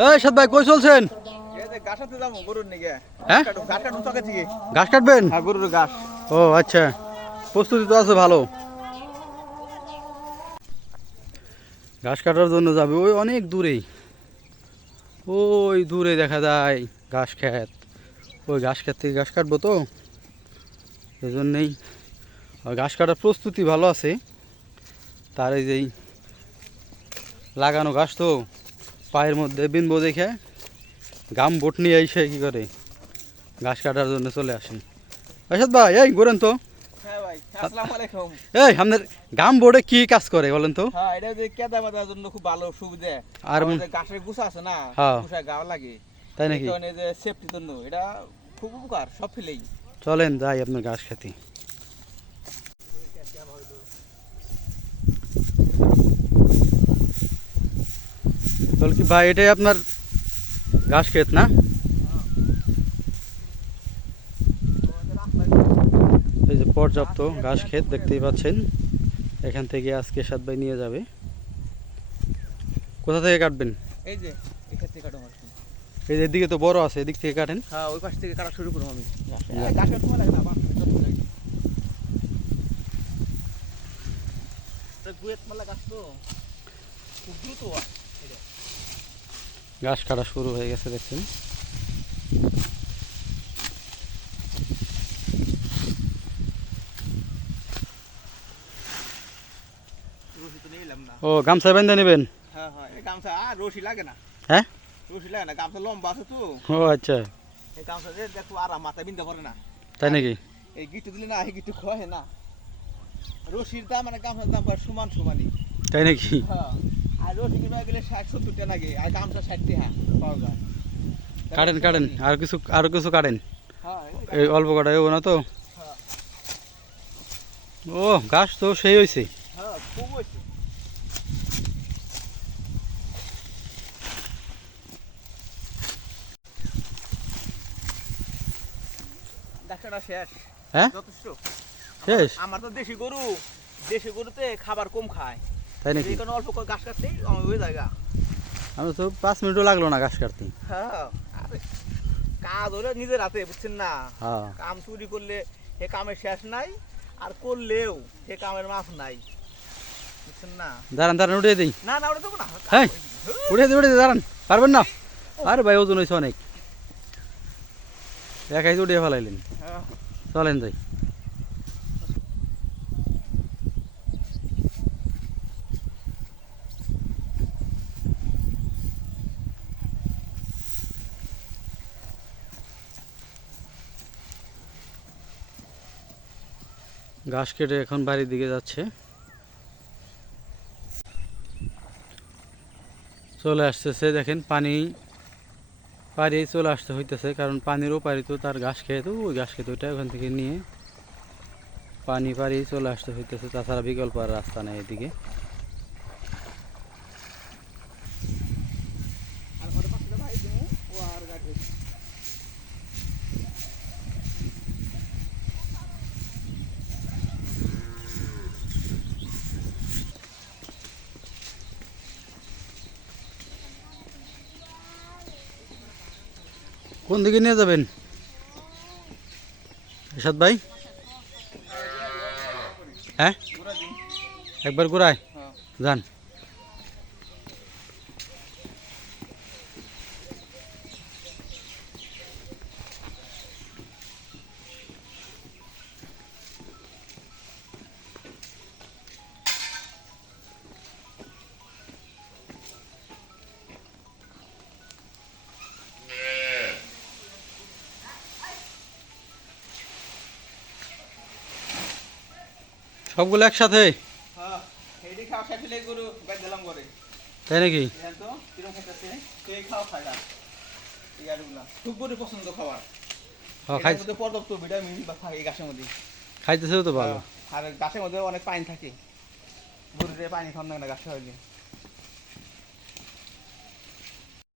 এই সাদ ভাই কই চলছেন? গাছাতে যাবো গরুর নিগে। হ্যাঁ ঘাস কাটবো চকে থেকে। ঘাস কাটবেন? হ্যাঁ গরুর ঘাস। ও আচ্ছা, প্রস্তুতি তো আছে ভালো। ঘাস কাটার জন্য যাবে ওই অনেক দূরেই, ওই দূরে দেখা যায় ঘাস ক্ষেত। ওই ঘাস ক্ষেত থেকে ঘাস কাটবো তো এই জন্যেই ঘাস কাটার প্রস্তুতি ভালো আছে। তার এই যেই লাগানো ঘাস তো পায়ের মধ্যে বিনবো দেখে গাম বোট নিয়ে এসে কী করে ঘাস কাটার জন্য চলে আসে। আসাদ ভাই এই ঘুরেন তো। হ্যাঁ ভাই, আসসালামু আলাইকুম। এই আপনার গাম বোর্ডে কি কাজ করে বলেন তো? হ্যাঁ, এটা যে কেদা বাঁধার জন্য খুব ভালো সুবিধা। আর আর গাছের গুছা আছে না, হ্যাঁ গুছায় গাও লাগে। তাই নাকি? এই কারণে যে সেফটির জন্য এটা খুব উপকার সব ফেলেই। চলেন যাই আপনার ঘাস খেতে। তাহলে কি ভাই এটাই আপনার ঘাস ক্ষেত না? এই যে পর্যাপ্ত ঘাস ক্ষেত দেখতেই পাচ্ছেন। এখান থেকে আজকে সাত ভাই নিয়ে যাবে। কোথা থেকে কাটবেন? এই যে এখান থেকে কাটো আর কি। এই যে এদিকে তো বড় আছে, এদিক থেকে কাটেন। হ্যাঁ, ওই পাশ থেকে কাটা শুরু করব আমি। ঘাস কাটতে লাগে না, বাপ তো গুয়েত মালা গাছ তো খুব দ্রুত হয়। ঘাস কাটা শুরু হয়ে গেছে দেখছেন। রশি তো নিলাম না। ও গামছা বেঁধে নেবেন? হ্যাঁ হ্যাঁ, এই গামছা আর রশি লাগে না। হ্যাঁ রশি লাগে না, গামছা লম্বা আছে তো। ও আচ্ছা, এই গামছা দিয়ে দেখো আর মাথা বিন্দা পড়ে না। তাই নাকি? এই গিট্টু দিলে না, এই গিট্টু খোয়ে না। রশির দাম মানে গামছার দাম প্রায় সমান সমানই। তাই নাকি? হ্যাঁ, আর রশি কিনবা গেলে 60-70 টাকা লাগে, আর গামছা 60 টাকা পাওয়া যায়। কাটেন কাটেন, আর কিছু কাটেন। হ্যাঁ, এই অল্প কাটা হবো না তো। হ্যাঁ ও ঘাস তো সেই হয়েছে। হ্যাঁ, খুব হয়েছে। ডাক্তারটা শেষ। হ্যাঁ যথেষ্ট শেষ? আমার তো দেশি গরু, দেশি গরুতে খাবার কম খায়, তাই নাকি? এই কারণে অল্প করে ঘাস কাটলেই আমার হয়ে যায় গা। আমি তো 5 মিনিটও লাগলো না ঘাস কাটতে। হ্যাঁ, আরে কাজ হলে নিজের হাতে, বুঝছেন না? হ্যাঁ কাম চুরি করলে সে কামের শেষ নাই, আর করলেও সে কামের মাফ নাই, বুঝছেন না? দাঁড়ান দাঁড়ান উঠিয়ে দিই। না না, ওটা দেবো না। হ্যাঁ উঠিয়ে দিই দাঁড়ান, পারবেন না? আরে ভাই ওজন হয়েছে অনেক, একাই উঠিয়ে ফেলাইলেন। হ্যাঁ, চলেন যাই। ঘাস কেটে এখন বাড়ির দিকে যাচ্ছে। চলে আসতেছে দেখেন, পানি পাড়ি চলে আসতে হইতেছে, কারণ পানিরও পাড়ি তো তার ঘাস খেয়ে, তো ওই ঘাস খেতে ওইটা ওখান থেকে নিয়ে পানি পাড়ি চলে আসতে হইতেছে, তাছাড়া বিকল্প আর রাস্তা নেই এদিকে। আর ঘরে পাশে ভাই দেবো, ও আর গাড়ি হয়েছে। কোন দিকে নিয়ে যাবেন এরশাদ ভাই? হ্যাঁ ঘোরা দিন। একবার ঘুরায় হ্যাঁ, যান। সবগুলো একসাথে? হ্যাঁ, এইটি খাওয়া শেষ হলে গরু গাছ দিলাম করে। তাই নাকি? দেখেন তো কিরকম খেতেছে, সেই খাওয়া খায় না এই গাড়িগুলা। খুব গরু পছন্দ খাবার। এটার মধ্যে পর্যাপ্ত ভিটামিন বা থাকে এই গাছের মধ্যে। খাইতেছেও তো ভালো। আর গাছের মধ্যে অনেক পানি থাকে, গরুদের পানি খাওয়ানো না গাছে হইলে।